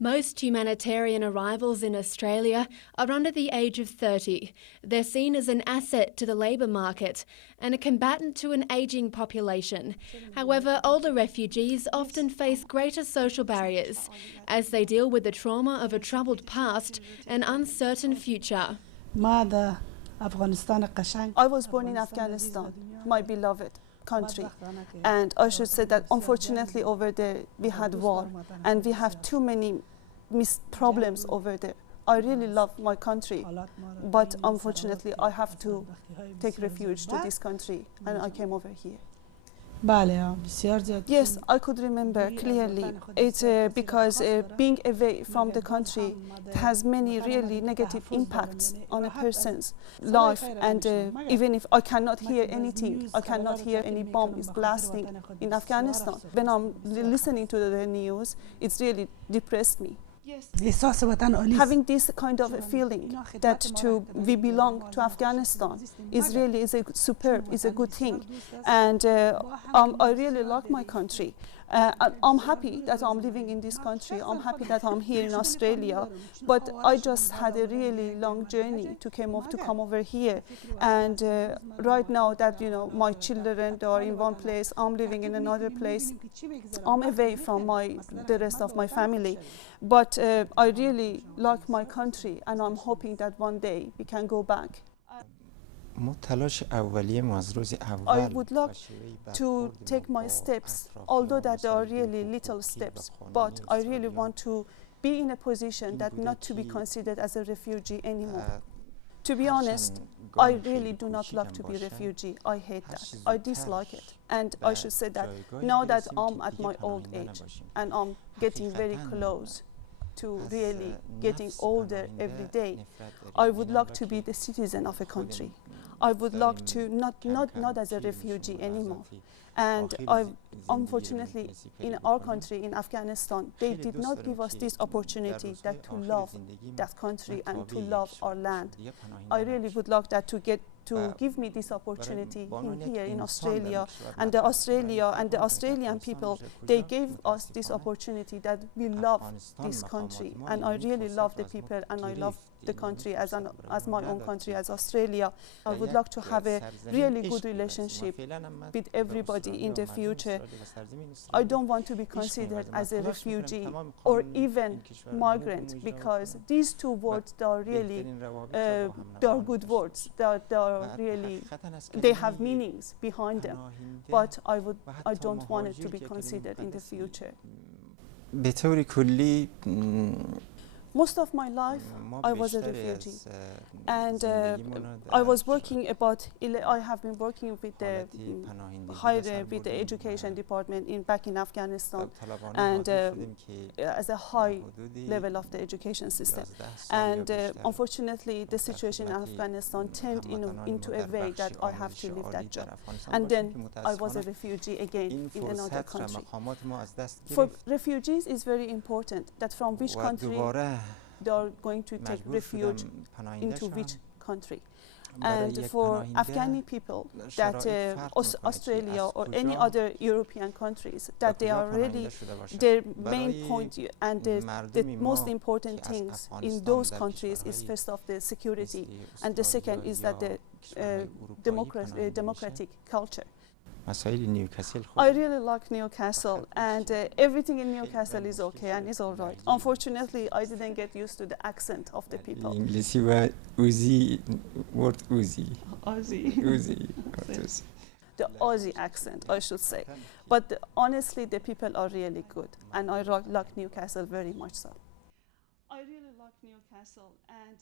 Most humanitarian arrivals in Australia are under the age of 30. They're seen as an asset to the labour market and a combatant to an ageing population. However, older refugees often face greater social barriers as they deal with the trauma of a troubled past and uncertain future. I was born in Afghanistan, my beloved country, and I should say that unfortunately over there we had war and we have too many problems over there. I really love my country, but unfortunately I have to take refuge to this country and I came over here. Yes, I could remember clearly. It's because being away from the country has many really negative impacts on a person's life, and even if I cannot hear anything, I cannot hear any bomb is blasting in Afghanistan. When I'm listening to the news, it's really depressed me. Having this kind of a feeling that we belong to Afghanistan is really is a good thing, and I really like my country. I'm happy that I'm living in this country. I'm happy that I'm here in Australia, but I just had a really long journey to come over here, and right now that my children are in one place, I'm living in another place. I'm away from the rest of my family, but I really like my country, and I'm hoping that one day we can go back. I would like to take my steps, although that they are really little steps, but I really want to be in a position that not to be considered as a refugee anymore. To be honest, I really do not like to be a refugee. I hate that. I dislike it. And I should say that now that I'm at my old age and I'm getting very close to really getting older every day, I would like to be the citizen of a country. I would like to not as a refugee anymore. And unfortunately, in our country, in Afghanistan, they did not give us this opportunity to love that country and to love our land. I really would like that to give me this opportunity here in Australia, and the Australian people, they gave us this opportunity that we love this country, and I really love the people, and I love the country as my own country, as Australia. I would like to have a really good relationship with everybody in the future. I don't want to be considered as a refugee or even migrant, because these two words, they are really they are good words. They have meanings behind them, but I don't want it to be considered in the future. Most of my life, I was a refugee, and I have been working with the education department back in Afghanistan, and as a high level of the education system. And unfortunately, the situation in Afghanistan turned into a way that I have to leave that job. And then I was a refugee again in another country. For refugees, it's very important that from which country they are going to take refuge into which country. And for Afghani people, that Australia or any other European countries, that they are really their main point, and the most important things in those countries is first of the security, and the second is that the democratic culture. I really like Newcastle, and everything in Newcastle is okay and is all right. Unfortunately, I didn't get used to the accent of the people. انگلیسی و Aussie word Aussie. The Aussie accent, I should say. But honestly, the people are really good, and I like Newcastle very much so. I really like Newcastle, and